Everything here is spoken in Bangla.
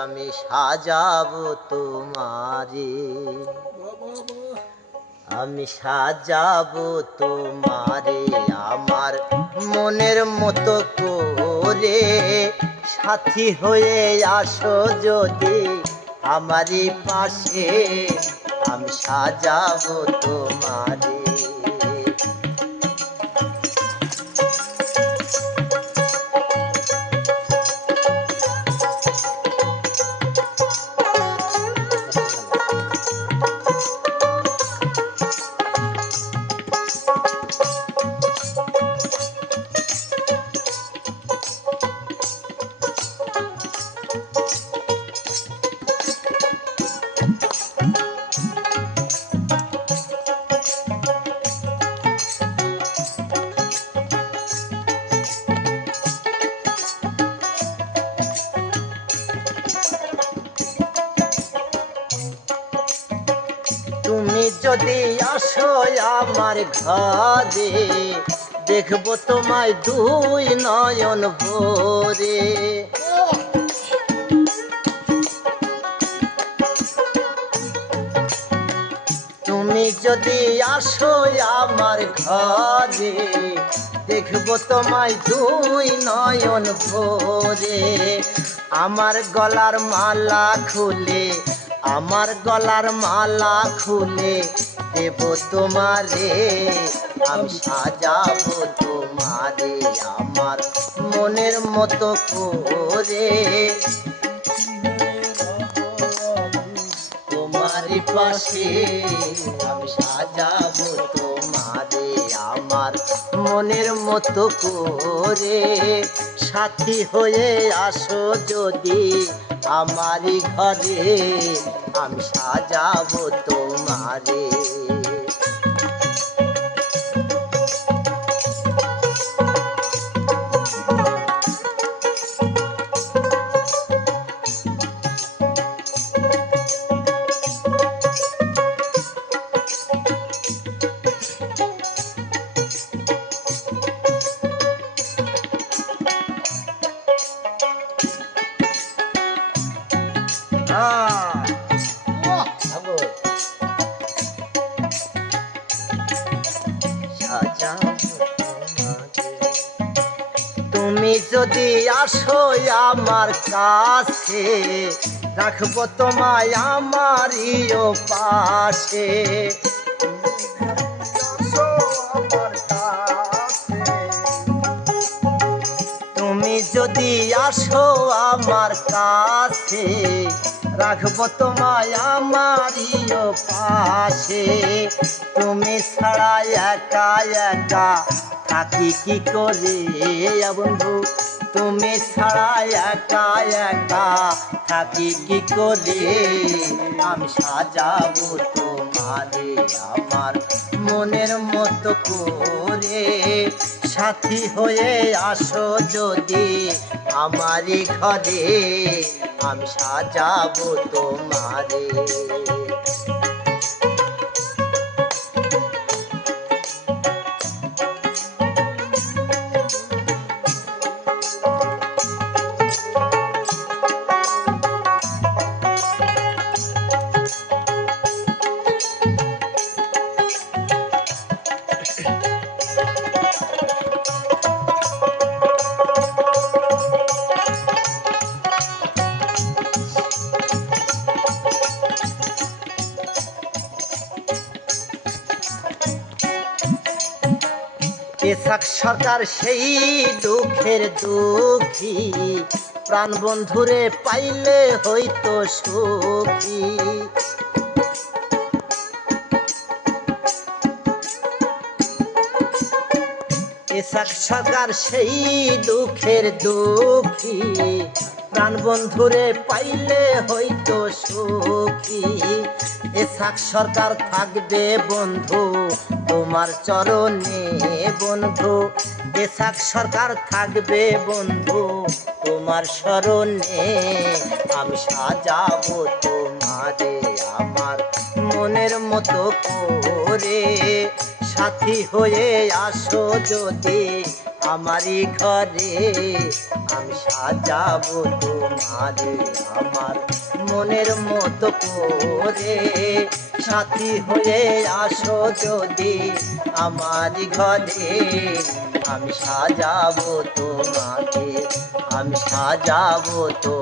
আমি সাজাবো তোমারে, আমি সাজাবো তোমারে আমার মনের মতো করে। সাথী হয়ে আসো যদি আমারই পাশে, আমি সাজাবো তোমারে। তুমি যদি আসো আমার ঘরে, দেখবো তোমায় দুই নয়ন ভরে। তুমি যদি আসো আমার ঘরে, দেখবো তোমায় দুই নয়ন ভরে। আমার গলার মালা খুলে, আমার গলার মালা খুলে দেব তোমারে, আমি সাজাবো তোমারে আমার মনের মতো করে। তোমারই পাশে আমি সাজাবো তোমারে আমার মনের মতো করে। সাথী হয়ে আসো যদি আমারই ঘরে, আমি সাজাবো তোমারে। তুমি যদি আসো আমার কাছে, রাখবো তোমায় আমারই পাশে। তুমি যদি আসো আমার কাছে, রাখবো তোমায় আমারই পাশে। তুমি ছাড়া একা একা থাকি কি করে বন্ধু, তুমি ছাড়া একা একা থাকি কি করে। আমি সাজাবো তোমারে আমার মনের মতো করে। সাথী হয়ে আসো যদি আমারই ঘরে, আমি সাজাবো তোমারে। ইসাক সরকার সেই দুঃখের দুঃখী, প্রাণ বন্ধুরে পাইলে হইতো সুখী। ইসাক সরকার সেই দুঃখের দুঃখী, প্রাণ বন্ধুরে পাইলে হইতো সুখী। ইসাক সরকার থাকবে বন্ধু তোমার চরণে বন্ধু, ইসাক সরকার থাকবে বন্ধু তোমার শরণে। আমি সাজাবো তোমারে আমার মনের মতো করে। সাথী হয়ে আসো যদি আমারই ঘরে আমি সাজাবো তোমারে আমার মনের মতো করে সাথী হয়ে আসো যদি আমারই ঘরে আমি সাজাবো তোমাকে আমি সাজাবো তো